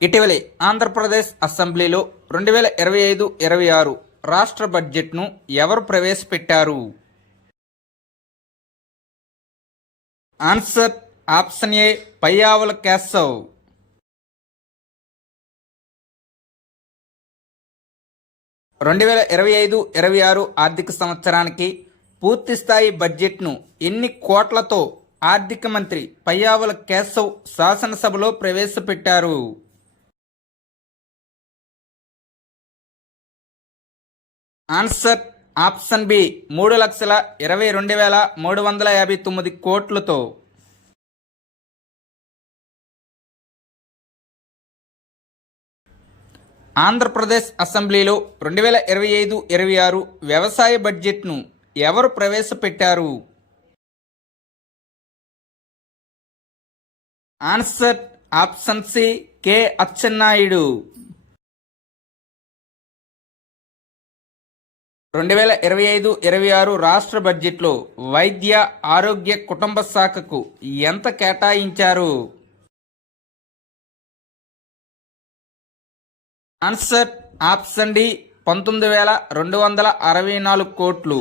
ఇటీవలే ఆంధ్రప్రదేశ్ అసెంబ్లీలో 2025-26 రాష్ట్ర బడ్జెట్ను ఎవరు ప్రవేశపెట్టారు? Answer option A Payyavula Keshav. 2025-26 ఆర్థిక సంవత్సరానికి పూర్తిస్థాయి బడ్జెట్ను ఎన్ని కోట్లతో ఆర్థిక మంత్రి పయ్యావుల కేశవ్ శాసనసభలో ప్రవేశపెట్టారు? ఆన్సర్ ఆప్షన్ బి 3,22,359 కోట్లతో. ఆంధ్రప్రదేశ్ అసెంబ్లీలో 2025-26 వ్యవసాయ బడ్జెట్ను ఎవరు ప్రవేశపెట్టారు? Answer option C K Atchannaidu. 2025-26 రాష్ట్ర బడ్జెట్లో వైద్య ఆరోగ్య కుటుంబ శాఖకు ఎంత కేటాయించారు? ఆన్సర్ ఆప్షన్ డి 19,264 కోట్లు.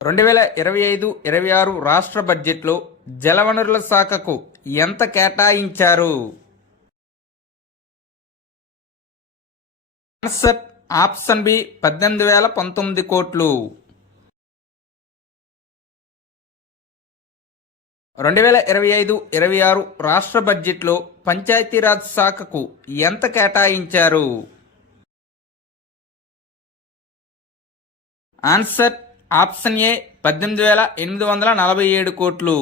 2025-26 రాష్ట్ర బడ్జెట్లో జలవనరుల శాఖకు ఎంత కేటాయించారు? ఆన్సర్ ఆప్షన్ బి 18,019 కోట్లు. 2025-26 రాష్ట్ర బడ్జెట్లో పంచాయతీరాజ్ శాఖకు ఎంత కేటాయించారు? ఆన్సర్ ఆప్షన్ ఏ 18,847 కోట్లు.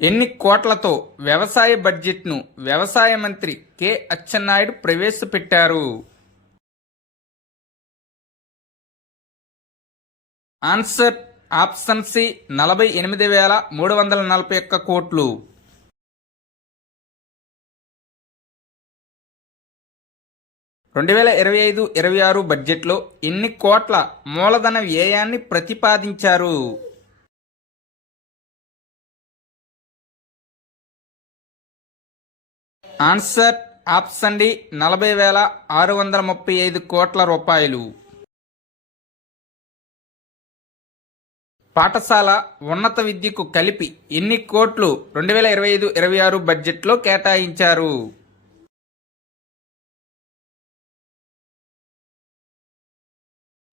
ఎన్ని కోట్లతో వ్యవసాయ బడ్జెట్ను వ్యవసాయ మంత్రి కె అచ్చెన్నాయుడు ప్రవేశపెట్టారు? ఆన్సర్ ఆప్షన్ సి 48,341 కోట్లు. 2025-26 బడ్జెట్లో ఎన్ని కోట్ల మూలధన వ్యయాన్ని ప్రతిపాదించారు? ఆన్సర్ ఆప్షన్ డి 40,635 కోట్ల రూపాయలు. పాఠశాల ఉన్నత విద్యకు కలిపి ఎన్ని కోట్లు 2025-26 బడ్జెట్లో కేటాయించారు?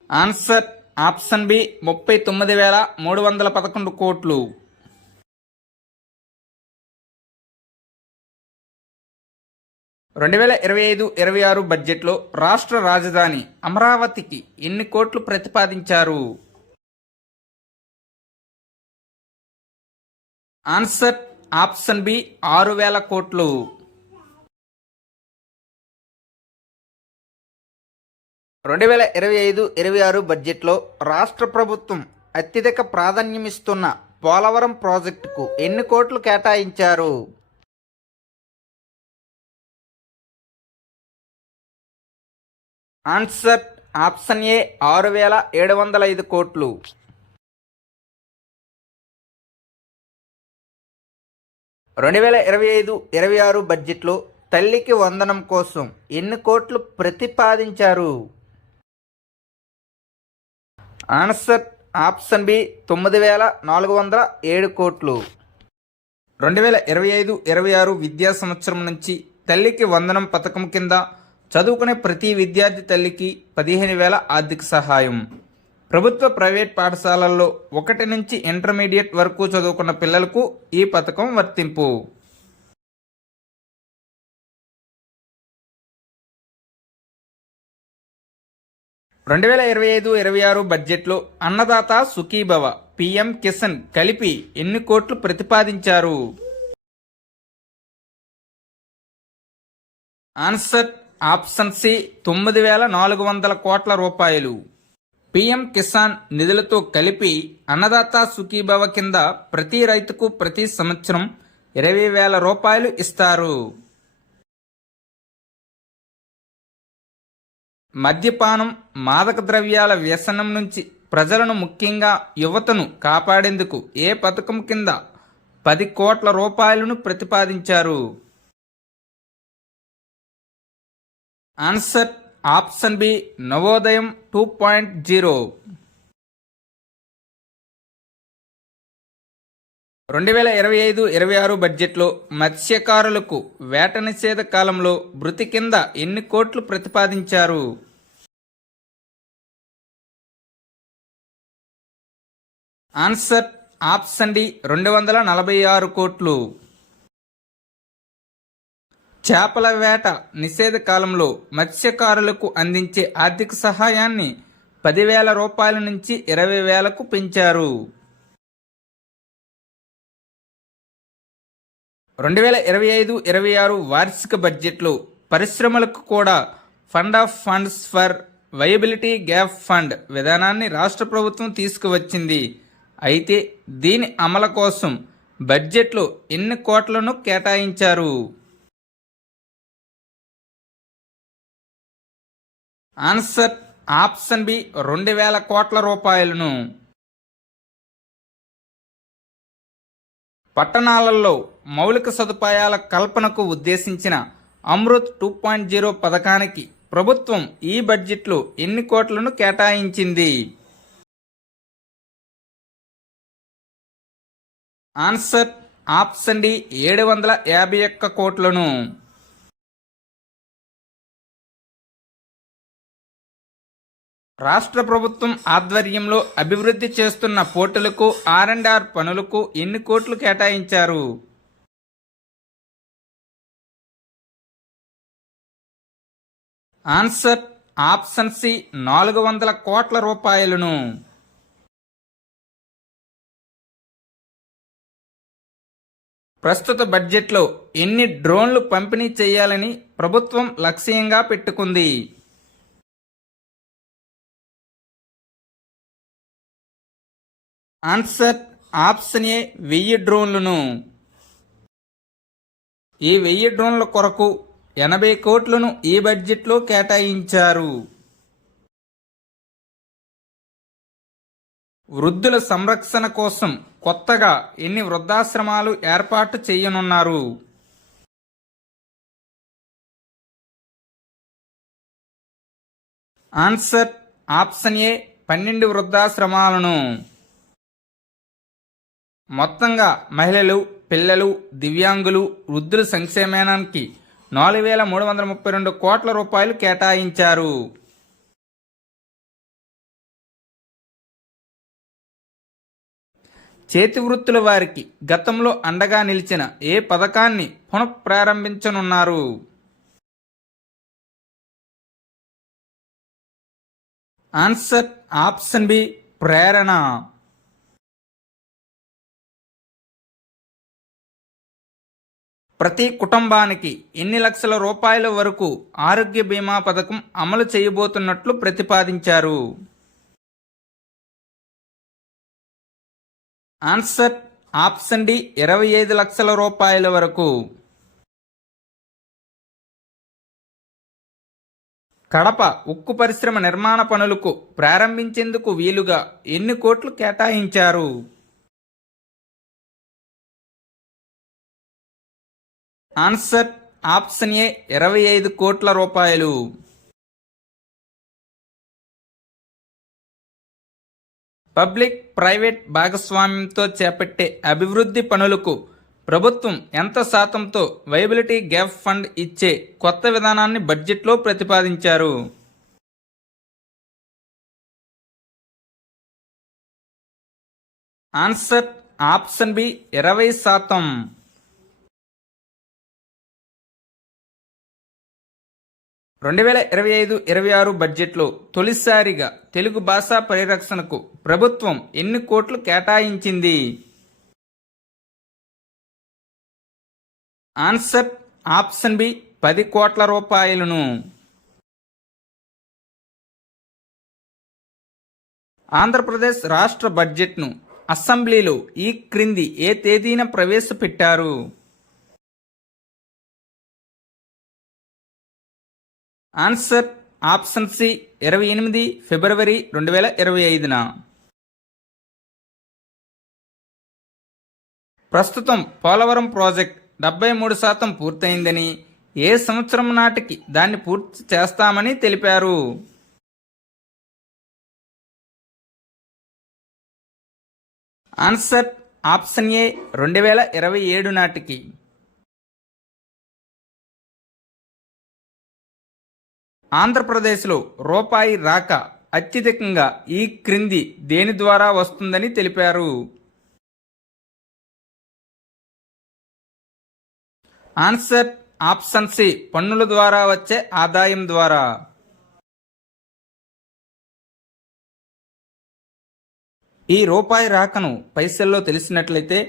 ఆన్సర్ ఆప్షన్ బి 39,311 కోట్లు. 2025-26 బడ్జెట్లో రాష్ట్ర రాజధాని అమరావతికి ఎన్ని కోట్లు ప్రతిపాదించారు? ఆన్సర్ ఆప్షన్ బి 6,000 కోట్లు. 2025-26 బడ్జెట్లో రాష్ట్ర ప్రభుత్వం అత్యధిక ప్రాధాన్యమిస్తున్న పోలవరం ప్రాజెక్టుకు ఎన్ని కోట్లు కేటాయించారు? ఆన్సర్ ఆప్షన్ ఏ 6,705 కోట్లు. 2025-26 బడ్జెట్లో తల్లికి వందనం కోసం ఎన్ని కోట్లు ప్రతిపాదించారు? ఆన్సర్ ఆప్షన్ బి 9,407 కోట్లు. 2025-26 విద్యా సంవత్సరం నుంచి తల్లికి వందనం పథకం కింద చదువుకునే ప్రతి విద్యార్థి తల్లికి 15,000 ఆర్థిక సహాయం. ప్రభుత్వ ప్రైవేట్ పాఠశాలల్లో 1 నుంచి ఇంటర్మీడియట్ వరకు చదువుకున్న పిల్లలకు ఈ పథకం వర్తింపు. రెండు 2025-26 బడ్జెట్లో అన్నదాత సుఖీభవ, పిఎం కిసాన్ కలిపి ఎన్ని కోట్లు ప్రతిపాదించారు? ఆన్సర్ ఆప్షన్ సి 9,400 కోట్ల రూపాయలు. పిఎం కిసాన్ నిధులతో కలిపి అన్నదాత సుఖీభవ కింద ప్రతి రైతుకు ప్రతి సంవత్సరం 20,000 రూపాయలు ఇస్తారు. మద్యపానం, మాదక ద్రవ్యాల వ్యసనం నుంచి ప్రజలను ముఖ్యంగా యువతను కాపాడేందుకు ఏ పథకం కింద 10 కోట్ల రూపాయలను ప్రతిపాదించారు? ఆన్సర్ ఆప్షన్ బి నవోదయం 2.0. 2025-26 బడ్జెట్లో మత్స్యకారులకు వేట నిషేధ కాలంలో భృతి కింద ఎన్ని కోట్లు ప్రతిపాదించారు? ఆన్సర్ ఆప్షన్ డి 246 కోట్లు. చేపల వేట నిషేధ కాలంలో మత్స్యకారులకు అందించే ఆర్థిక సహాయాన్ని 10,000 రూపాయల నుంచి 20,000కు పెంచారు. 2025-26 వార్షిక బడ్జెట్లో పరిశ్రమలకు కూడా fund of funds for viability gap fund విధానాన్ని రాష్ట్ర ప్రభుత్వం తీసుకువచ్చింది. అయితే దీని అమలు కోసం బడ్జెట్లో ఎన్ని కోట్లను కేటాయించారు? ఆన్సర్ ఆప్షన్ బి 2,000 కోట్ల రూపాయలను. పట్టణాలలో మౌలిక సదుపాయాల కల్పనకు ఉద్దేశించిన అమృత్ 2.0 పథకానికి ప్రభుత్వం ఈ బడ్జెట్లో ఎన్ని కోట్లను కేటాయించింది? ఆన్సర్ ఆప్షన్ డి 751 కోట్లను. రాష్ట్ర ప్రభుత్వం ఆధ్వర్యంలో అభివృద్ధి చేస్తున్న పోర్టులకు R&R పనులకు ఎన్ని కోట్లు కేటాయించారు? ఆన్సర్ ఆప్షన్ సి 400 కోట్ల రూపాయలను. ప్రస్తుత బడ్జెట్లో ఎన్ని డ్రోన్లు పంపిణీ చేయాలని ప్రభుత్వం లక్ష్యంగా పెట్టుకుంది? Answer option A 1000 డ్రోన్లను. ఈ 1000 డ్రోన్ల కొరకు 80 కోట్లను ఈ బడ్జెట్లో కేటాయించారు. వృద్ధుల సంరక్షణ కోసం కొత్తగా ఎన్ని వృద్ధాశ్రమాలు ఏర్పాటు చేయనున్నారు? Answer option A 12 వృద్ధాశ్రమాలను. మొత్తంగా మహిళలు, పిల్లలు, దివ్యాంగులు, వృద్ధుల సంక్షేమానికి 4,332 కోట్ల రూపాయలు కేటాయించారు. చేతి వృత్తుల వారికి గతంలో అండగా నిలిచిన ఏ పథకాన్ని పునఃప్రారంభించనున్నారు? ఆన్సర్ ఆప్షన్ బి ప్రేరణ. ప్రతి కుటుంబానికి ఎన్ని లక్షల రూపాయల వరకు ఆరోగ్య బీమా పథకం అమలు చేయబోతున్నట్లు ప్రతిపాదించారు? ఆన్సర్ ఆప్షన్ డి 25 లక్షల రూపాయల వరకు. కడప ఉక్కు పరిశ్రమ నిర్మాణ పనులకు ప్రారంభించేందుకు వీలుగా ఎన్ని కోట్లు కేటాయించారు? ఆన్సర్ ఆప్షన్ ఏ 25 కోట్ల రూపాయలు. పబ్లిక్ ప్రైవేట్ భాగస్వామ్యంతో చేపట్టే అభివృద్ధి పనులకు ప్రభుత్వం ఎంత శాతంతో వైబిలిటీ గ్యాప్ ఫండ్ ఇచ్చే కొత్త విధానాన్ని బడ్జెట్లో ప్రతిపాదించారు? Answer option B 20%. 2025-26 బడ్జెట్లో తొలిసారిగా తెలుగు భాషా పరిరక్షణకు ప్రభుత్వం ఎన్ని కోట్లు కేటాయించింది? ఆన్సర్ ఆప్షన్ బి 10 కోట్ల రూపాయలను. ఆంధ్రప్రదేశ్ రాష్ట్ర బడ్జెట్ను అసెంబ్లీలో ఈ క్రింది ఏ తేదీన ప్రవేశపెట్టారు? ఆన్సర్ ఆప్షన్ సి 28 ఫిబ్రవరి 2025న. ప్రస్తుతం పోలవరం ప్రాజెక్ట్ 73% పూర్తయిందని, ఏ సంవత్సరం నాటికి దాన్ని పూర్తి చేస్తామని తెలిపారు? ఆన్సర్ ఆప్షన్ ఏ 2027 నాటికి. ఆంధ్రప్రదేశ్లో రూపాయి రాక అత్యధికంగా ఈ క్రింది దేని ద్వారా వస్తుందని తెలిపారు? ఆన్సర్ ఆప్షన్ సి పన్నుల ద్వారా వచ్చే ఆదాయం ద్వారా. ఈ రూపాయి రాకను పైసల్లో తెలిసినట్లయితే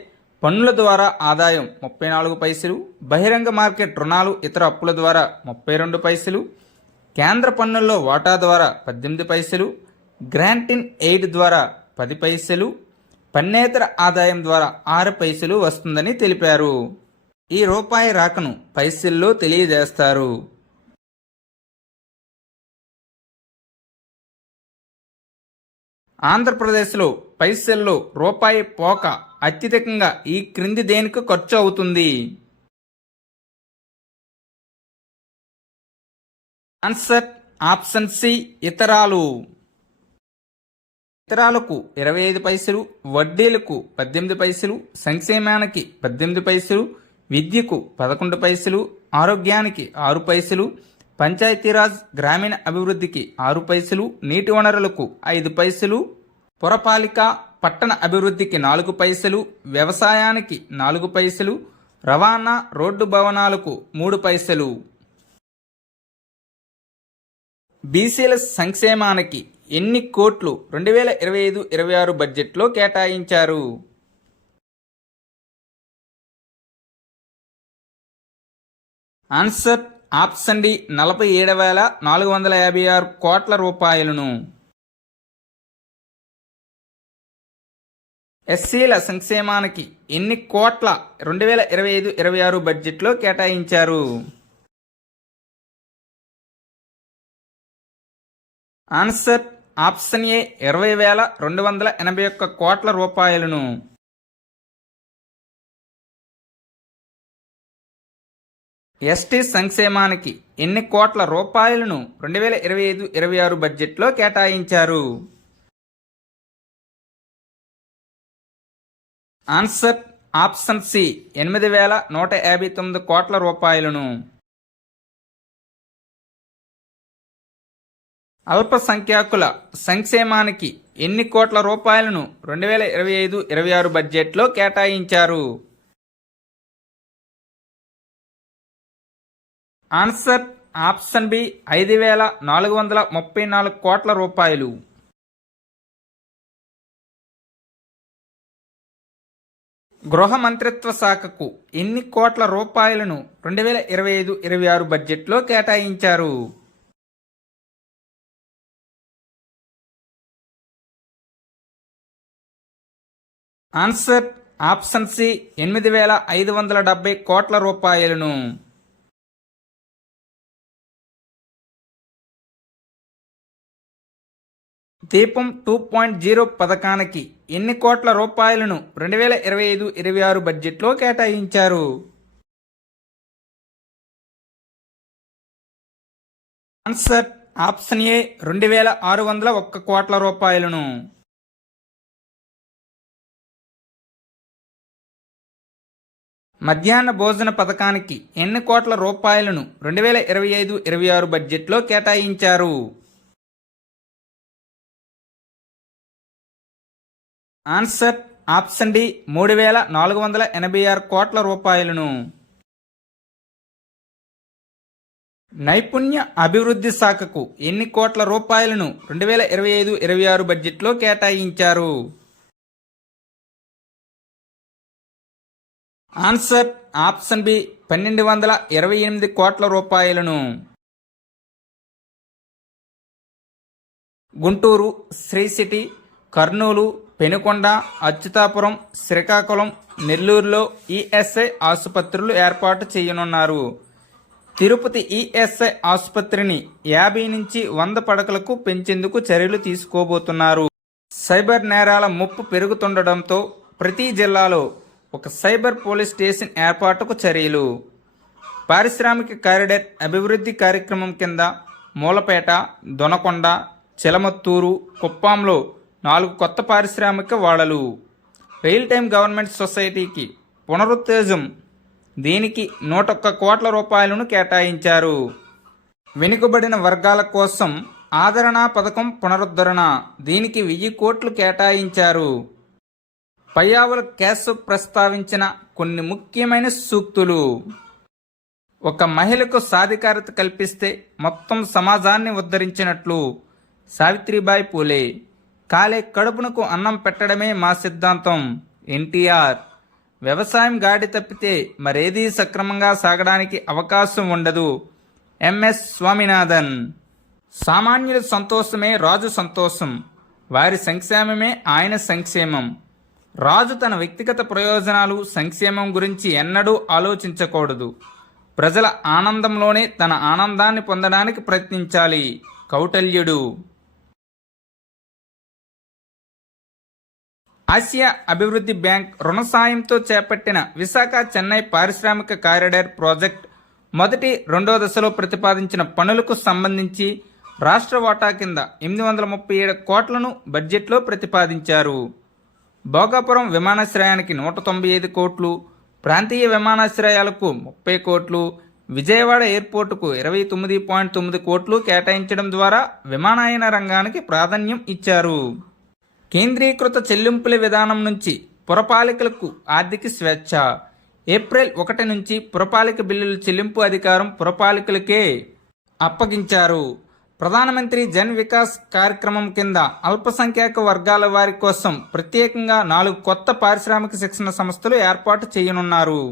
పన్నుల ద్వారా ఆదాయం 34 పైసలు, బహిరంగ మార్కెట్ రుణాలు ఇతర అప్పుల ద్వారా 32 పైసలు, కేంద్ర పన్నుల్లో వాటా ద్వారా 18 పైసలు, గ్రాంట్ ఇన్ ఎయిడ్ ద్వారా 10 పైసలు, పన్నేతర ఆదాయం ద్వారా 6 పైసలు వస్తుందని తెలిపారు. ఈ రూపాయి రాకను పైసల్లో తెలియజేస్తారు. ఆంధ్రప్రదేశ్లో పైసల్లో రూపాయి పోక అత్యధికంగా ఈ క్రింది దేనికి ఖర్చు అవుతుంది? ఆన్సర్ ఆప్షన్ సి ఇతరాలు. ఇతరాలకు 25 పైసలు, వడ్డీలకు 18 పైసలు, సంక్షేమానికి 18 పైసలు, విద్యకు 11 పైసలు, ఆరోగ్యానికి 6 పైసలు, పంచాయతీరాజ్ గ్రామీణ అభివృద్ధికి 6 పైసలు, నీటి వనరులకు 5 పైసలు, పురపాలిక పట్టణ అభివృద్ధికి 4 పైసలు, వ్యవసాయానికి 4 పైసలు, రవాణా రోడ్డు భవనాలకు 3 పైసలు. బీసీల సంక్షేమానికి ఎన్ని కోట్లు 2025-26 బడ్జెట్లో కేటాయించారు? ఆన్సర్ ఆప్షన్ డి 47,456 కోట్ల రూపాయలను. ఎస్సీల సంక్షేమానికి ఎన్ని కోట్ల 2025-26 బడ్జెట్లో కేటాయించారు? ఆన్సర్ ఆప్షన్ ఏ 20,281 కోట్ల రూపాయలను. ఎస్టీ సంక్షేమానికి ఎన్ని కోట్ల రూపాయలను 2025-26 బడ్జెట్లో కేటాయించారు? ఆన్సర్ ఆప్షన్ సి 8,159 కోట్ల రూపాయలను. అల్పసంఖ్యాకుల సంక్షేమానికి ఎన్ని కోట్ల రూపాయలను 2025-26 బడ్జెట్లో కేటాయించారు? ఆన్సర్ ఆప్షన్ బి 5,434 కోట్ల రూపాయలు. గృహ మంత్రిత్వ శాఖకు ఎన్ని కోట్ల రూపాయలను 2025-26 బడ్జెట్లో కేటాయించారు? ఆన్సర్ ఆప్షన్ సి 8,570 కోట్ల రూపాయలను. దీపం 2.0 పథకానికి ఎన్ని కోట్ల రూపాయలను 2025-26 బడ్జెట్లో కేటాయించారు? ఆన్సర్ ఆప్షన్ ఏ 2,601 కోట్ల రూపాయలను. మధ్యాహ్న భోజన పథకానికి ఎన్ని కోట్ల రూపాయలను 2025-26 బడ్జెట్లో కేటాయించారు? ఆన్సర్ ఆప్షన్ డి 3,486 కోట్ల రూపాయలను. నైపుణ్య అభివృద్ధి శాఖకు ఎన్ని కోట్ల రూపాయలను 2025-26 బడ్జెట్లో కేటాయించారు? ఆన్సర్ ఆప్షన్ బి 1,228 కోట్ల రూపాయలను. గుంటూరు, శ్రీ సిటీ, కర్నూలు, పెనుకొండ, అచ్యుతాపురం, శ్రీకాకుళం, నెల్లూరులో ఈఎస్ఐ ఆసుపత్రులు ఏర్పాటు చేయనున్నారు. తిరుపతి ఈఎస్ఐ ఆసుపత్రిని 50 నుంచి 100 పడకలకు పెంచేందుకు చర్యలు తీసుకోబోతున్నారు. సైబర్ నేరాల ముప్పు పెరుగుతుండటంతో ప్రతి జిల్లాలో ఒక సైబర్ పోలీస్ స్టేషన్ ఏర్పాటుకు చర్యలు. పారిశ్రామిక కారిడార్ అభివృద్ధి కార్యక్రమం కింద మూలపేట, దొనకొండ, చిలమత్తూరు, కుప్పాంలో 4 కొత్త పారిశ్రామిక వాడలు. రియల్ టైం గవర్నమెంట్ సొసైటీకి పునరుత్తేజం. దీనికి 101 కోట్ల రూపాయలను కేటాయించారు. వెనుకబడిన వర్గాల కోసం ఆదరణ పథకం పునరుద్ధరణ. దీనికి 1000 కోట్లు కేటాయించారు. పయ్యావుల కేశవ్ ప్రస్తావించిన కొన్ని ముఖ్యమైన సూక్తులు. ఒక మహిళకు సాధికారత కల్పిస్తే మొత్తం సమాజాన్ని ఉద్ధరించినట్లు. సావిత్రిబాయి పూలే. కాలే కడుపునకు అన్నం పెట్టడమే మా సిద్ధాంతం. ఎన్టీఆర్. వ్యవసాయం గాడి తప్పితే మరేదీ సక్రమంగా సాగడానికి అవకాశం ఉండదు. ఎంఎస్ స్వామినాథన్. సామాన్యుల సంతోషమే రాజు సంతోషం, వారి సంక్షేమమే ఆయన సంక్షేమం. రాజు తన వ్యక్తిగత ప్రయోజనాలు, సంక్షేమం గురించి ఎన్నడూ ఆలోచించకూడదు. ప్రజల ఆనందంలోనే తన ఆనందాన్ని పొందడానికి ప్రయత్నించాలి. కౌటిల్యుడు. ఆసియా అభివృద్ధి బ్యాంక్ రుణ సాయంతో చేపట్టిన విశాఖ చెన్నై పారిశ్రామిక కారిడార్ ప్రాజెక్ట్ మొదటి, రెండో దశలో ప్రతిపాదించిన పనులకు సంబంధించి రాష్ట్ర వాటా కింద 837 కోట్లను బడ్జెట్లో ప్రతిపాదించారు. భోగాపురం విమానాశ్రయానికి 195 కోట్లు, ప్రాంతీయ విమానాశ్రయాలకు 30 కోట్లు, విజయవాడ ఎయిర్పోర్టుకు 29.9 కోట్లు కేటాయించడం ద్వారా విమానయాన రంగానికి ప్రాధాన్యం ఇచ్చారు. కేంద్రీకృత చెల్లింపుల విధానం నుంచి పురపాలికలకు ఆర్థిక స్వేచ్ఛ. ఏప్రిల్ 1 నుంచి పురపాలిక బిల్లుల చెల్లింపు అధికారం పురపాలికలకే అప్పగించారు. ప్రధానమంత్రి జన్ వికాస్ కార్యక్రమం కింద అల్పసంఖ్యాక వర్గాల వారి కోసం ప్రత్యేకంగా 4 కొత్త పారిశ్రామిక శిక్షణ సంస్థలు ఏర్పాటు చేయనున్నారు.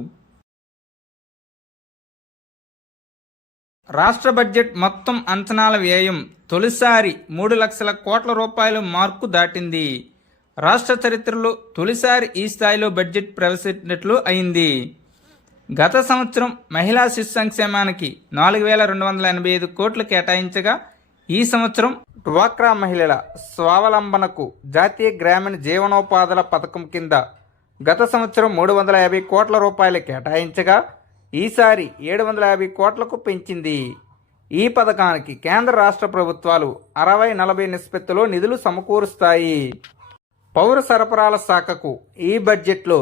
రాష్ట్ర బడ్జెట్ మొత్తం అంచనాల వ్యయం తొలిసారి 3 లక్షల కోట్ల రూపాయల మార్కు దాటింది. రాష్ట్ర చరిత్రలో తొలిసారి ఈ స్థాయిలో బడ్జెట్ ప్రవేశపెట్టినట్లు అయింది. గత సంవత్సరం మహిళా శిశు సంక్షేమానికి 4285 కోట్లు కేటాయించగా ఈ సంవత్సరం డ్వాక్రా మహిళల స్వావలంబనకు జాతీయ గ్రామీణ జీవనోపాధుల పథకం కింద గత సంవత్సరం 350 కోట్ల రూపాయలు కేటాయించగా ఈసారి 750 కోట్లకు పెంచింది. ఈ పథకానికి కేంద్ర రాష్ట్ర ప్రభుత్వాలు 60-40 నిష్పత్తిలో నిధులు సమకూరుస్తాయి. పౌర సరఫరాల శాఖకు ఈ బడ్జెట్లో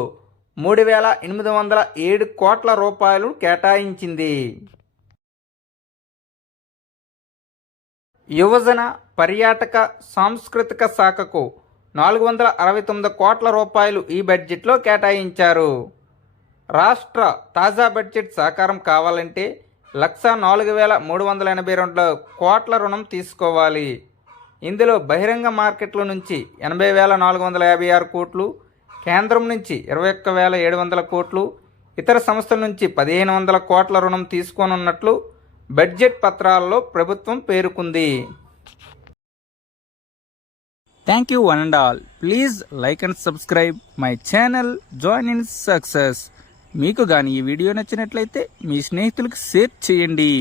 3807 కోట్ల రూపాయలు కేటాయించింది. యువజన, పర్యాటక, సాంస్కృతిక శాఖకు 469 కోట్ల రూపాయలు ఈ బడ్జెట్లో కేటాయించారు. రాష్ట్ర తాజా బడ్జెట్ సాకారం కావాలంటే 1,04,382 కోట్ల రుణం తీసుకోవాలి. ఇందులో బహిరంగ మార్కెట్ల నుంచి 80,456 కోట్లు, కేంద్రం నుంచి 21,700 కోట్లు, ఇతర సంస్థల నుంచి 1,500 కోట్ల రుణం తీసుకోనున్నట్లు బడ్జెట్ పత్రాల్లో ప్రభుత్వం పేర్కొంది. Thank you one and all. Please like and subscribe my channel join in success. మీకు కానీ ఈ వీడియో నచ్చినట్లయితే మీ స్నేహితులకు షేర్ చేయండి.